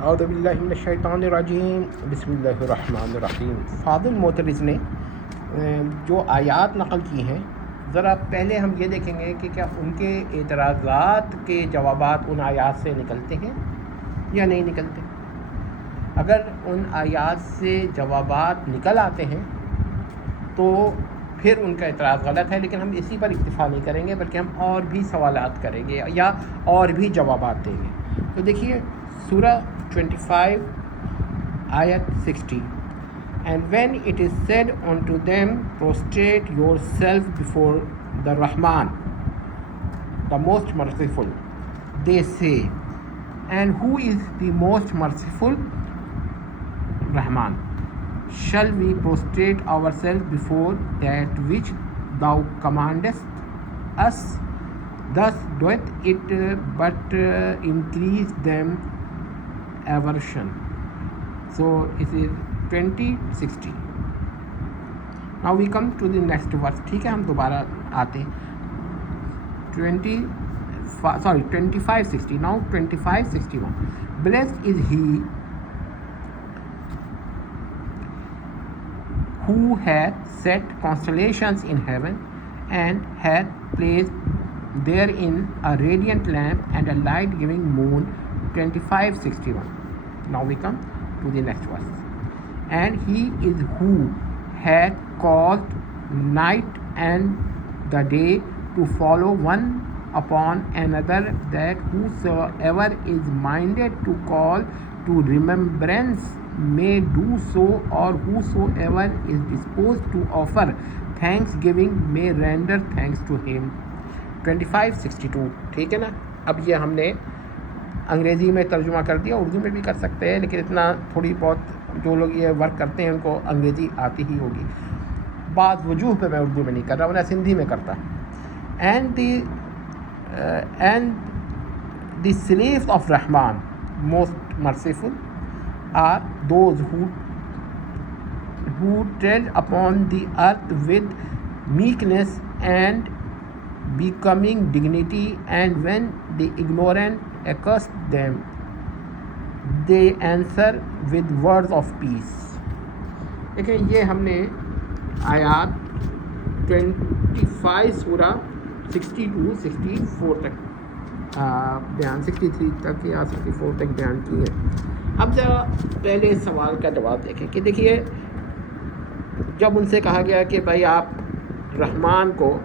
اعوذ باللہ من الشیطان الرجیم بسم اللہ الرحمن الرحیم۔ فاضل معترض نے جو آیات نقل کی ہیں، ذرا پہلے ہم یہ دیکھیں گے کہ کیا ان کے اعتراضات کے جوابات ان آیات سے نکلتے ہیں یا نہیں نکلتے۔ اگر ان آیات سے جوابات نکل آتے ہیں تو پھر ان کا اعتراض غلط ہے، لیکن ہم اسی پر اکتفا نہیں کریں گے بلکہ ہم اور بھی سوالات کریں گے یا اور بھی جوابات دیں گے۔ تو دیکھیے سورہ 25 آیت 60، And when it is said unto them, prostrate yourself before the Rahman, the most merciful, they say, and who is the most merciful? Rahman. Shall we prostrate ourselves before that which thou commandest us? Thus doeth it but increase them aversion. So it is 20:60. Now we come to the next verse. ٹھیک ہے، ہم دوبارہ آتے ہیں 25:60. Now 25:61. Blessed is he who hath set constellations in heaven, and hath placed therein a radiant lamp and a light-giving moon. 25:61. Now we come to the next verse. And he is who hath caused night and the day to follow one upon another, that whosoever is minded to call to remembrance may do so, or whosoever is disposed to offer thanksgiving may render thanks to him. 25:62. ٹھیک ہے نا، اب یہ ہم نے انگریزی میں ترجمہ کر دیا، اردو میں بھی کر سکتے ہیں، لیکن اتنا تھوڑی بہت جو لوگ یہ ورک کرتے ہیں ان کو انگریزی آتی ہی ہوگی۔ بعض وجوہ پہ میں اردو میں نہیں کر رہا، ورنہ سندھی میں کرتا۔ And the slaves of Rahman, most merciful, are those who tread upon the earth with meekness and becoming dignity, and when the ignorant accuse them, they answer with words of peace. دیکھیں یہ ہم نے آیات 25 سورہ 62 64 تک بیان 63 تک یا 64 تک بیان کی ہے۔ اب ذرا پہلے سوال کا جواب دیکھیں کہ دیکھیے جب ان سے کہا گیا کہ بھائی آپ رحمان کو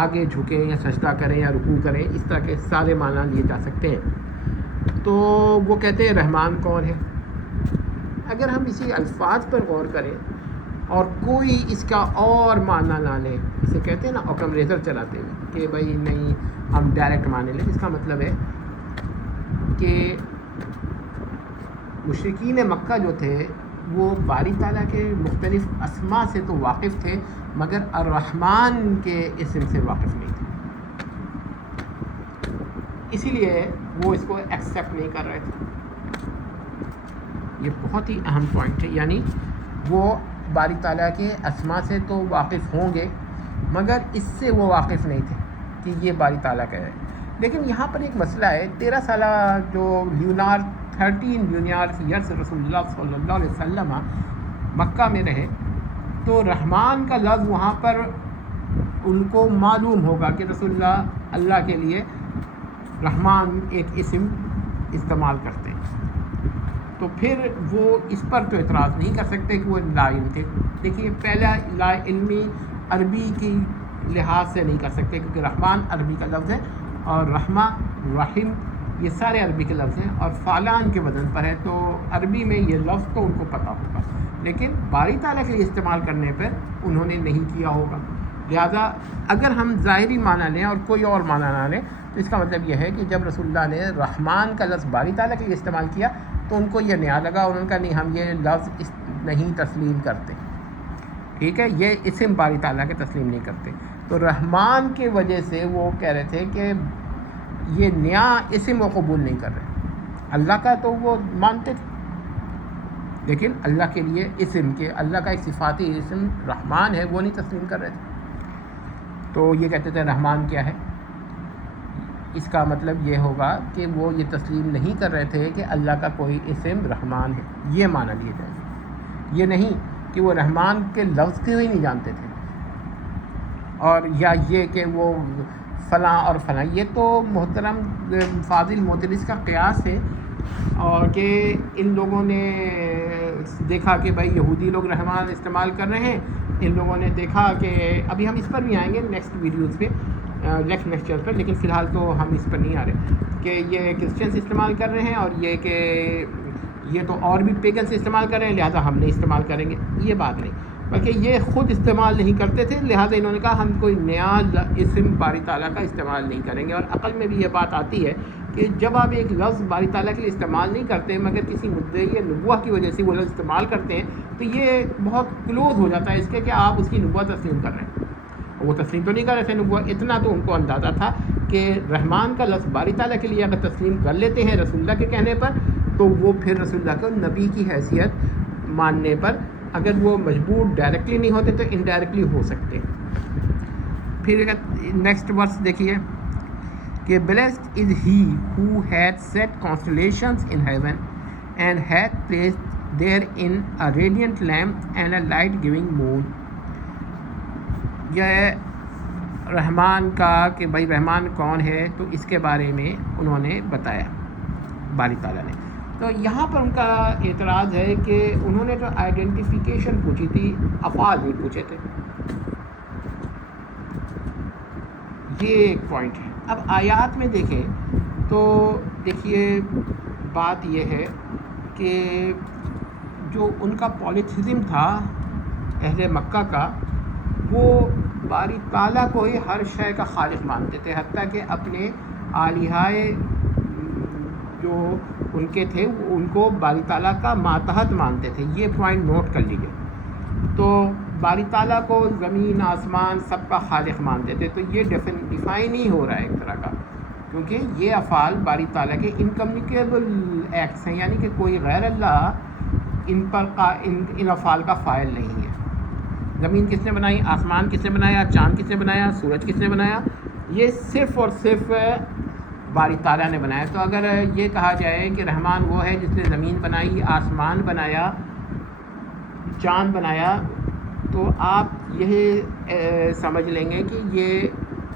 آگے جھکیں یا سجدہ کریں یا رکوع کریں، اس طرح کے سارے معنی لیے جا سکتے ہیں، تو وہ کہتے ہیں رحمان کون ہے؟ اگر ہم اسی الفاظ پر غور کریں اور کوئی اس کا اور معنی نہ لیں، اسے کہتے ہیں نا اوکم ریزر چلاتے ہیں کہ بھائی نہیں ہم ڈائریکٹ معنی لیں، اس کا مطلب ہے کہ مشرکین مکہ جو تھے وہ باری تعالیٰ کے مختلف اسماء سے تو واقف تھے، مگر الرحمن کے اسم سے واقف نہیں تھے، اسی لیے وہ اس کو ایکسیپٹ نہیں کر رہے تھے۔ یہ بہت ہی اہم پوائنٹ ہے، یعنی وہ باری تعالیٰ کے اسماء سے تو واقف ہوں گے مگر اس سے وہ واقف نہیں تھے کہ یہ باری تعالیٰ کا ہے۔ لیکن یہاں پر ایک مسئلہ ہے، 13 سالہ جو لونار 13 لونار ایئرس رسول اللہ صلی اللہ علیہ وسلم مکہ میں رہے، تو رحمان کا لفظ وہاں پر ان کو معلوم ہوگا کہ رسول اللہ اللہ کے لیے رحمان ایک اسم استعمال کرتے ہیں، تو پھر وہ اس پر تو اعتراض نہیں کر سکتے کہ وہ لا علم تھے۔ دیکھیے پہلا لا علمی عربی کی لحاظ سے نہیں کر سکتے کیونکہ رحمان عربی کا لفظ ہے اور رحمہ رحیم یہ سارے عربی کے لفظ ہیں اور فعلان کے وزن پر ہے، تو عربی میں یہ لفظ تو ان کو پتہ ہوگا، لیکن باری تعالیٰ کے لیے استعمال کرنے پر انہوں نے نہیں کیا ہوگا۔ لہٰذا اگر ہم ظاہری معنی لیں اور کوئی اور معنی نہ لیں تو اس کا مطلب یہ ہے کہ جب رسول اللہ نے رحمان کا لفظ باری تعالیٰ کے لیے استعمال کیا تو ان کو یہ نیا لگا اور ان کا نہیں ہم یہ لفظ نہیں تسلیم کرتے، ٹھیک ہے، یہ اسم باری تعالیٰ کے تسلیم نہیں کرتے، تو رحمان کی وجہ سے وہ کہہ رہے تھے کہ یہ نیا اسم وہ قبول نہیں کر رہے، اللہ کا تو وہ مانتے تھے لیکن اللہ کے لیے اسم کے اللہ کا ایک صفاتی اسم رحمان ہے وہ نہیں تسلیم کر رہے تھے، تو یہ کہتے تھے رحمان کیا ہے، اس کا مطلب یہ ہوگا کہ وہ یہ تسلیم نہیں کر رہے تھے کہ اللہ کا کوئی اسم رحمان ہے، یہ معنی لیے جائیں گے، یہ نہیں کہ وہ رحمان کے لفظ کو ہی نہیں جانتے تھے، اور یا یہ کہ وہ فلاں اور فلاں. یہ تو محترم فاضل معترض کا قیاس ہے، اور کہ ان لوگوں نے دیکھا کہ بھائی یہودی لوگ رحمان استعمال کر رہے ہیں، ان لوگوں نے دیکھا کہ ابھی ہم اس پر بھی آئیں گے نیکسٹ ویڈیوز پہ، نیکسٹ لیکچر پر، لیکن فی الحال تو ہم اس پر نہیں آ رہے کہ یہ کرسچنس استعمال کر رہے ہیں، اور یہ کہ یہ تو اور بھی پیگنس استعمال کر رہے ہیں لہٰذا ہم نہیں استعمال کریں گے. یہ بات نہیں، بلکہ یہ خود استعمال نہیں کرتے تھے لہٰذا انہوں نے کہا ہم کوئی نیا اسم باری تعالیٰ کا استعمال نہیں کریں گے. اور عقل میں بھی یہ بات آتی ہے کہ جب آپ ایک لفظ باری تعالیٰ کے لیے استعمال نہیں کرتے مگر کسی مدعی نبوت کی وجہ سے وہ لفظ استعمال کرتے ہیں تو یہ بہت کلوز ہو جاتا ہے اس کے کہ آپ اس کی نبوت تسلیم کر رہے ہیں. وہ تسلیم تو نہیں کر رہے تھے نبوت، اتنا تو ان کو اندازہ تھا کہ رحمان کا لفظ باری تعالیٰ کے لیے اگر تسلیم کر لیتے ہیں رسول اللہ کے کہنے پر تو وہ پھر رسول اللہ کو نبی کی حیثیت ماننے پر اگر وہ مجبور ڈائریکٹلی نہیں ہوتے تو انڈائریکٹلی ہو سکتے. پھر نیکسٹ ورس دیکھیے کہ blessed is he who hath set constellations in heaven and hath placed therein a radiant lamp and a light giving moon. یہ رحمان کا کہ بھائی رحمان کون ہے تو اس کے بارے میں انہوں نے بتایا باری تعالیٰ نے. تو یہاں پر ان کا اعتراض ہے کہ انہوں نے جو آئیڈینٹیفیکیشن پوچھی تھی افعال نہیں پوچھے تھے، یہ ایک پوائنٹ ہے. اب آیات میں دیکھیں تو دیکھیے بات یہ ہے کہ جو ان کا پولیتھیزم تھا اہل مکہ کا، وہ باری تعالیٰ کو ہی ہر شے کا خالق مانتے تھے، حتیٰ کہ اپنے آلیہائے جو ان کے تھے ان کو باری تعالیٰ کا ماتحت مانتے تھے. یہ پوائنٹ نوٹ کر لیجیے. تو باری تعالیٰ کو زمین آسمان سب کا خالق مانتے تھے. تو یہ ڈیفائن ہی ہو رہا ہے ایک طرح کا، کیونکہ یہ افعال باری تعالیٰ کے انکمیونیکیبل ایکٹس ہیں، یعنی کہ کوئی غیر اللہ ان پر ان افعال کا فاعل نہیں ہے. زمین کس نے بنائی، آسمان کس نے بنایا، چاند کس نے بنایا، سورج کس نے بنایا، یہ صرف اور صرف باری تعالیٰ نے بنایا. تو اگر یہ کہا جائے کہ رحمان وہ ہے جس نے زمین بنائی، آسمان بنایا، چاند بنایا، تو آپ یہ سمجھ لیں گے کہ یہ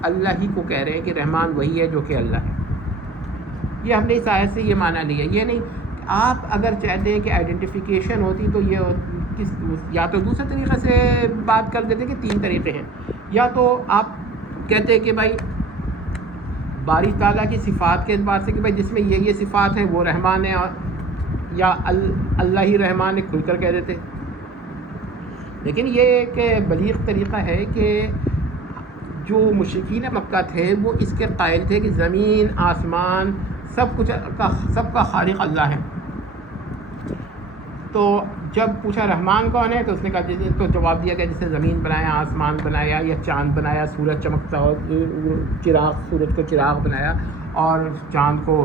اللہ ہی کو کہہ رہے ہیں کہ رحمان وہی ہے جو کہ اللہ ہے. یہ ہم نے اس آیت سے یہ معنی لیا. یہ نہیں آپ اگر چاہتے ہیں کہ آئیڈینٹیفیکیشن ہوتی تو یہ یا تو دوسرے طریقے سے بات کر دیتے کہ 3 طریقے ہیں، یا تو آپ کہتے کہ بھائی باری تعالیٰ کی صفات کے اعتبار سے کہ بھائی جس میں یہ صفات ہیں وہ رحمان ہے، یا اللہ ہی رحمان ہے کھل کر کہہ دیتے. لیکن یہ ایک بلیغ طریقہ ہے کہ جو مشرکین مکہ تھے وہ اس کے قائل تھے کہ زمین آسمان سب کا خالق اللہ ہے. تو جب پوچھا رحمان کون ہے تو اس نے کہا تو جواب دیا گیا جسے زمین بنایا، آسمان بنایا، یا چاند بنایا، سورج چمکتا ہو، سورج کو چراغ بنایا اور چاند کو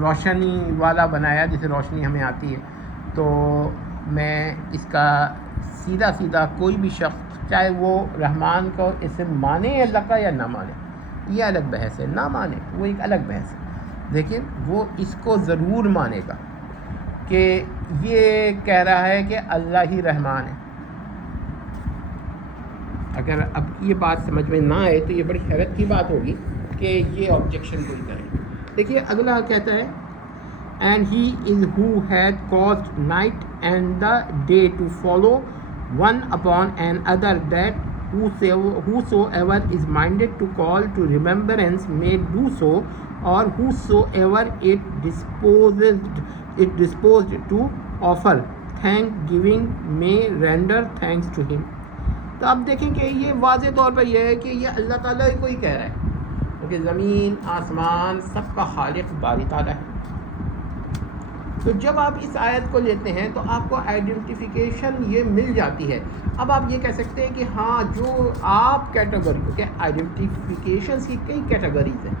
روشنی والا بنایا جسے روشنی ہمیں آتی ہے. تو میں اس کا سیدھا کوئی بھی شخص چاہے وہ رحمان کو اسے مانے اللہ کا یا نہ مانے، یہ الگ بحث ہے. نہ مانے وہ ایک الگ بحث ہے، لیکن وہ اس کو ضرور مانے گا کہ یہ کہہ رہا ہے کہ اللہ ہی رحمان ہے. اگر اب یہ بات سمجھ میں نہ آئے تو یہ بڑی حیرت کی بات ہوگی کہ یہ آبجیکشن کوئی کرے. دیکھیے اگلا کہتا ہے and he is who had caused night and the day to follow one upon another, that whosoever is minded to call to remembrance may do so, or whosoever it disposed to offer thanksgiving may render thanks to him. تو اب دیکھیں کہ یہ واضح طور پر یہ ہے کہ یہ اللہ تعالیٰ ہی کو ہی کہہ رہا ہے، کیونکہ زمین آسمان سب کا خالق باری تعالیٰ ہے. تو جب آپ اس آیت کو لیتے ہیں تو آپ کو آئیڈینٹیفیکیشن یہ مل جاتی ہے. اب آپ یہ کہہ سکتے ہیں کہ ہاں جو آپ کیٹیگری، کیونکہ آئیڈینٹیفیکیشنس کی کئی کیٹیگریز ہیں.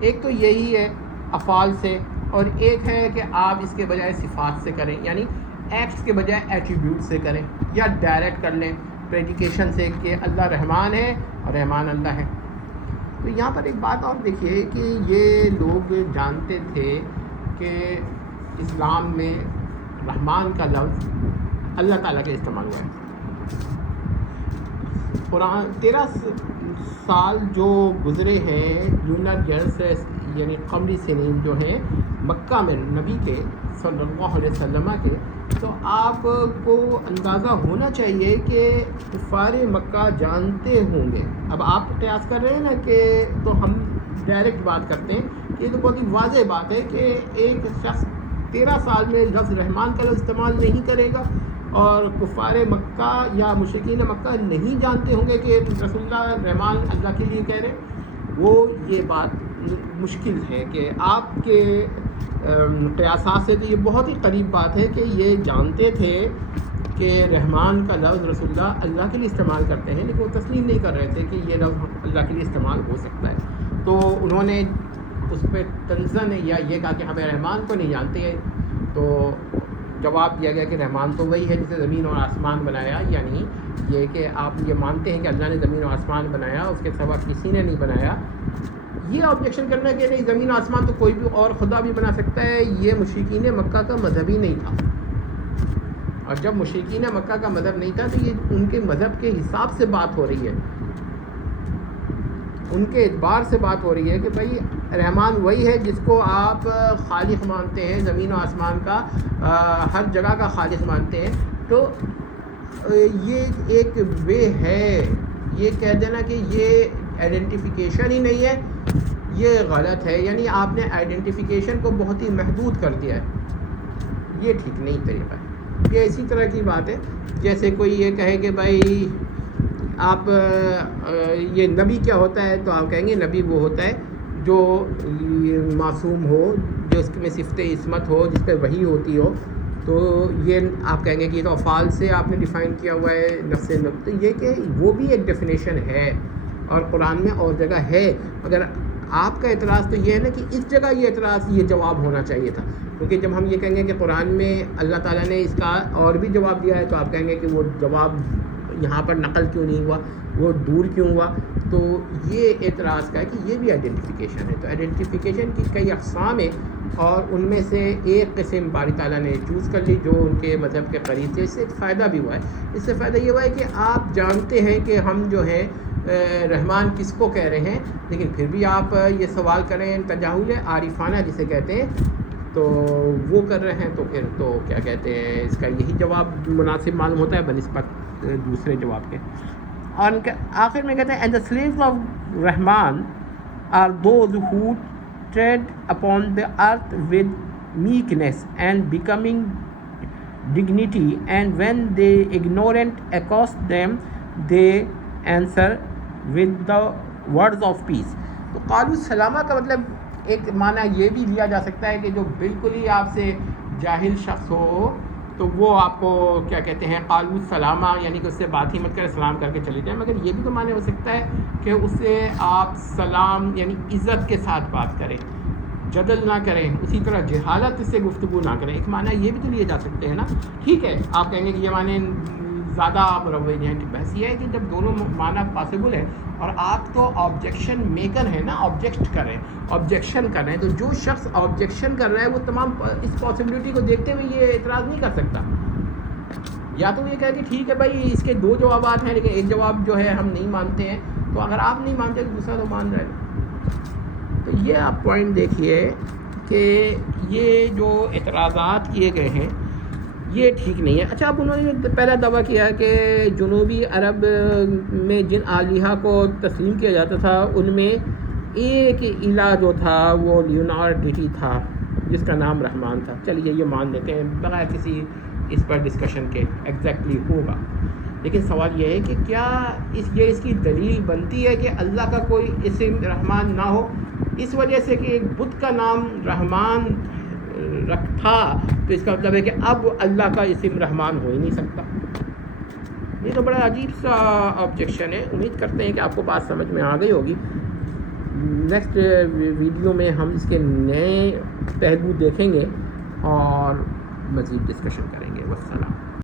ایک تو یہی ہے افعال سے، اور ایک ہے کہ آپ اس کے بجائے صفات سے کریں، یعنی ایکٹس کے بجائے ایٹریبیوٹ سے کریں، یا ڈائریکٹ کر لیں پریڈیکیشن سے کہ اللہ رحمان ہے اور رحمان اللہ ہے. تو یہاں پر ایک بات اور دیکھیے کہ یہ لوگ جانتے تھے کہ اسلام میں رحمان کا لفظ اللہ تعالیٰ کے استعمال ہوا ہے. قرآن 13 سال جو گزرے ہیں لونر ایئرس یعنی قمری سنین جو ہیں مکہ میں نبی کے صلی اللہ علیہ وسلم کے، تو آپ کو اندازہ ہونا چاہیے کہ کفار مکہ جانتے ہوں گے. اب آپ قیاس کر رہے ہیں نا کہ تو ہم ڈائریکٹ بات کرتے ہیں کہ یہ تو بہت ہی واضح بات ہے کہ ایک شخص 13 سال میں لفظ رحمان کا لفظ استعمال نہیں کرے گا، اور کفار مکہ یا مشرکین مکہ نہیں جانتے ہوں گے کہ رسول اللہ رحمان اللہ کے لیے کہہ رہے ہیں. وہ یہ بات مشکل ہے کہ آپ کے قیاسات سے تو یہ بہت ہی قریب بات ہے کہ یہ جانتے تھے کہ رحمان کا لفظ رسول اللہ کے لیے استعمال کرتے ہیں، لیکن وہ تسلیم نہیں کر رہے تھے کہ یہ لفظ اللہ کے لیے استعمال ہو سکتا ہے. تو انہوں نے اس پہ تنزن یا یہ کہا کہ ہمیں رحمان کو نہیں جانتے ہیں. تو جواب دیا گیا کہ رحمان تو وہی ہے جسے زمین اور آسمان بنایا، یعنی یہ کہ آپ یہ مانتے ہیں کہ اللہ نے زمین و آسمان بنایا، اس کے سوا کسی نے نہیں بنایا. یہ آبجیکشن کرنا کہ نہیں زمین و آسمان تو کوئی بھی اور خدا بھی بنا سکتا ہے، یہ مشرکین مکہ کا مذہب ہی نہیں تھا. اور جب مشرکین مکہ کا مذہب نہیں تھا تو یہ ان کے مذہب کے حساب سے بات ہو رہی ہے، ان کے اعتبار سے بات ہو رہی ہے کہ بھائی رحمان وہی ہے جس کو آپ خالق مانتے ہیں، زمین و آسمان کا ہر جگہ کا خالق مانتے ہیں. تو یہ ایک وے ہے، یہ کہہ دینا کہ یہ آئیڈینٹیفیکیشن ہی نہیں ہے، یہ غلط ہے. یعنی آپ نے آئیڈینٹیفیکیشن کو بہت ہی محدود کر دیا ہے، یہ ٹھیک نہیں طریقہ ہے. یہ اسی طرح کی بات ہے جیسے کوئی یہ کہے کہ بھائی آپ یہ نبی کیا ہوتا ہے، تو آپ کہیں گے نبی وہ ہوتا ہے جو معصوم ہو، جو اس میں صفت عصمت ہو، جس پہ وحی ہوتی ہو. تو یہ آپ کہیں گے کہ یہ تو افعال سے آپ نے ڈیفائن کیا ہوا ہے نفس نبی. تو یہ کہ وہ بھی ایک ڈیفینیشن ہے اور قرآن میں اور جگہ ہے. اگر آپ کا اعتراض تو یہ ہے نا کہ اس جگہ یہ اعتراض یہ جواب ہونا چاہیے تھا، کیونکہ جب ہم یہ کہیں گے کہ قرآن میں اللہ تعالیٰ نے اس کا اور بھی جواب دیا ہے تو آپ کہیں گے کہ وہ جواب یہاں پر نقل کیوں نہیں ہوا، وہ دور کیوں ہوا. تو یہ اعتراض کا ہے کہ یہ بھی آئیڈینٹیفیکیشن ہے. تو آئیڈینٹیفیکیشن کی کئی اقسام ہیں اور ان میں سے ایک قسم باری تعالیٰ نے چوز کر لی جو ان کے مذہب کے قریب تھے. اس سے ایک فائدہ بھی ہوا ہے. اس سے فائدہ یہ ہوا ہے کہ آپ جانتے ہیں کہ ہم جو ہیں رحمان کس کو کہہ رہے ہیں، لیکن پھر بھی آپ یہ سوال کریں تجاہل عارفانہ جسے کہتے ہیں تو وہ کر رہے ہیں. تو پھر تو کیا کہتے ہیں اس کا یہی جواب مناسب معلوم ہوتا ہے بنسبت دوسرے جواب کے. اور آخر میں کہتے ہیں and the slaves of Rahman are those who tread upon the earth with meekness and becoming dignity, and when they ignorant accost them they answer with the words of peace. تو قالوا سلامہ کا مطلب ایک معنی یہ بھی لیا جا سکتا ہے کہ جو بالکل ہی آپ سے جاہل شخص ہو تو وہ آپ کو کیا کہتے ہیں قالوا سلامہ، یعنی کہ اس سے بات ہی مت کریں، سلام کر کے چلے جائیں. مگر یہ بھی تو معنی ہو سکتا ہے کہ اس سے آپ سلام یعنی عزت کے ساتھ بات کریں، جدل نہ کریں، اسی طرح جہالت سے گفتگو نہ کریں. ایک معنی یہ بھی تو لیے جا سکتے ہیں نا. ٹھیک ہے آپ کہیں گے کہ یہ معنی زیادہ مروج ہیں. بحث یہ ہے کہ جب دونوں معنی پاسبل ہے اور آپ تو آبجیکشن میکر ہیں نا، آبجیکٹ کر رہے ہیں، آبجیکشن کر رہے ہیں، تو جو شخص آبجیکشن کر رہا ہے وہ تمام اس پاسبلٹی کو دیکھتے ہوئے یہ اعتراض نہیں کر سکتا. یا تو یہ کہے کہ ٹھیک ہے بھائی اس کے دو جوابات ہیں لیکن ایک جواب جو ہے ہم نہیں مانتے ہیں. تو اگر آپ نہیں مانتے تو دوسرا تو مان رہے ہیں. تو یہ آپ پوائنٹ دیکھیے کہ یہ جو اعتراضات کیے گئے ہیں یہ ٹھیک نہیں ہے. اچھا اب انہوں نے پہلا دعویٰ کیا کہ جنوبی عرب میں جن آلیہ کو تسلیم کیا جاتا تھا ان میں ایک الہ جو تھا وہ لیونارڈیٹی تھا جس کا نام رحمان تھا. چلیے یہ مان لیتے ہیں بغیر کسی اس پر ڈسکشن کے ایگزیکٹلی ہوگا. لیکن سوال یہ ہے کہ کیا اس کی دلیل بنتی ہے کہ اللہ کا کوئی اسم رحمان نہ ہو، اس وجہ سے کہ ایک بت کا نام رحمان رکھا تو اس کا مطلب ہے کہ اب اللہ کا اسم رحمان ہو ہی نہیں سکتا. یہ تو بڑا عجیب سا آبجیکشن ہے. امید کرتے ہیں کہ آپ کو بات سمجھ میں آ گئی ہوگی. نیکسٹ ویڈیو میں ہم اس کے نئے پہلو دیکھیں گے اور مزید ڈسکشن کریں گے. والسلام.